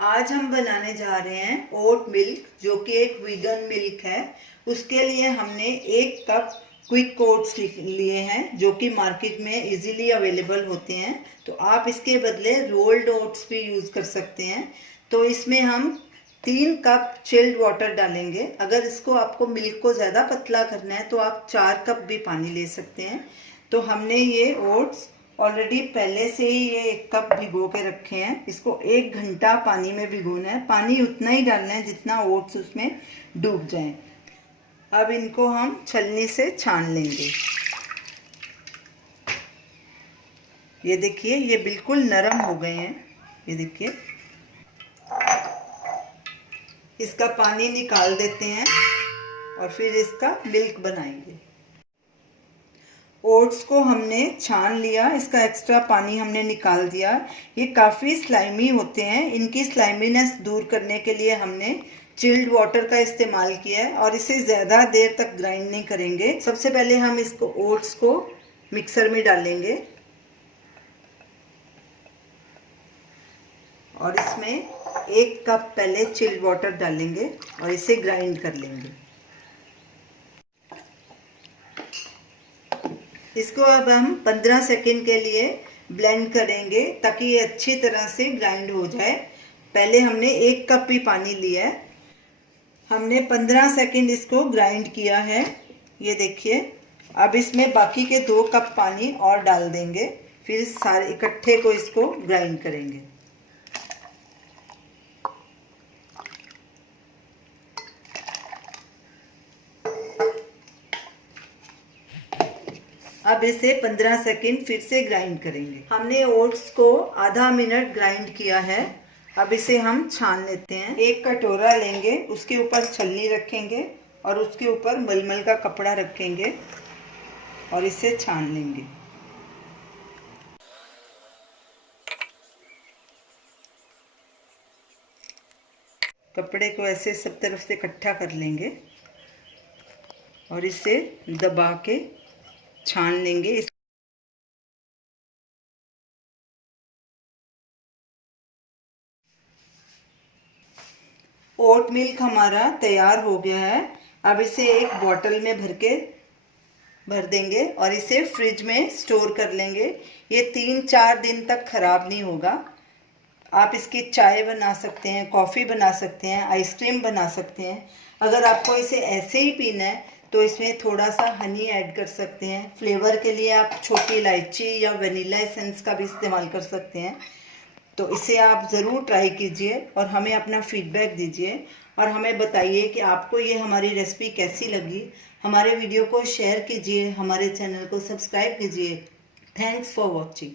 आज हम बनाने जा रहे हैं ओट मिल्क, जो कि एक वीगन मिल्क है। उसके लिए हमने 1 कप क्विक ओट्स लिए हैं, जो कि मार्केट में इजीली अवेलेबल होते हैं। तो आप इसके बदले रोल्ड ओट्स भी यूज़ कर सकते हैं। तो इसमें हम 3 कप चिल्ड वाटर डालेंगे। अगर इसको आपको मिल्क को ज़्यादा पतला करना है तो आप 4 कप भी पानी ले सकते हैं। तो हमने ये ओट्स ऑलरेडी पहले से ही ये 1 कप भिगो के रखे हैं। इसको 1 घंटा पानी में भिगोना है। पानी उतना ही डालना है जितना ओट्स उसमें डूब जाएं। अब इनको हम छलनी से छान लेंगे। ये देखिए, ये बिल्कुल नरम हो गए हैं। ये देखिए, इसका पानी निकाल देते हैं और फिर इसका मिल्क बनाएंगे। ओट्स को हमने छान लिया, इसका एक्स्ट्रा पानी हमने निकाल दिया। ये काफ़ी स्लाइमी होते हैं। इनकी स्लाइमीनेस दूर करने के लिए हमने चिल्ड वाटर का इस्तेमाल किया है और इसे ज़्यादा देर तक ग्राइंड नहीं करेंगे। सबसे पहले हम इसको ओट्स को मिक्सर में डालेंगे और इसमें 1 कप पहले चिल्ड वाटर डालेंगे और इसे ग्राइंड कर लेंगे। इसको अब हम 15 सेकंड के लिए ब्लेंड करेंगे ताकि ये अच्छी तरह से ग्राइंड हो जाए। पहले हमने 1 कप ही पानी लिया है। हमने 15 सेकंड इसको ग्राइंड किया है। ये देखिए, अब इसमें बाकी के 2 कप पानी और डाल देंगे। फिर सारे इकट्ठे को इसको ग्राइंड करेंगे। अब इसे 15 सेकंड फिर से ग्राइंड करेंगे। हमने ओट्स को आधा मिनट ग्राइंड किया है। अब इसे हम छान लेते हैं। 1 कटोरा लेंगे, उसके ऊपर छलनी रखेंगे और उसके ऊपर मलमल का कपड़ा रखेंगे और इसे छान लेंगे। कपड़े को ऐसे सब तरफ से इकट्ठा कर लेंगे और इसे दबा के छान लेंगे। ओट मिल्क हमारा तैयार हो गया है। अब इसे एक बॉटल में भर देंगे और इसे फ्रिज में स्टोर कर लेंगे। ये 3-4 दिन तक ख़राब नहीं होगा। आप इसकी चाय बना सकते हैं, कॉफ़ी बना सकते हैं, आइसक्रीम बना सकते हैं। अगर आपको इसे ऐसे ही पीना है तो इसमें थोड़ा सा हनी ऐड कर सकते हैं। फ्लेवर के लिए आप छोटी इलायची या वनीला एसेंस का भी इस्तेमाल कर सकते हैं। तो इसे आप ज़रूर ट्राई कीजिए और हमें अपना फीडबैक दीजिए और हमें बताइए कि आपको ये हमारी रेसिपी कैसी लगी। हमारे वीडियो को शेयर कीजिए, हमारे चैनल को सब्सक्राइब कीजिए। Thanks for watching.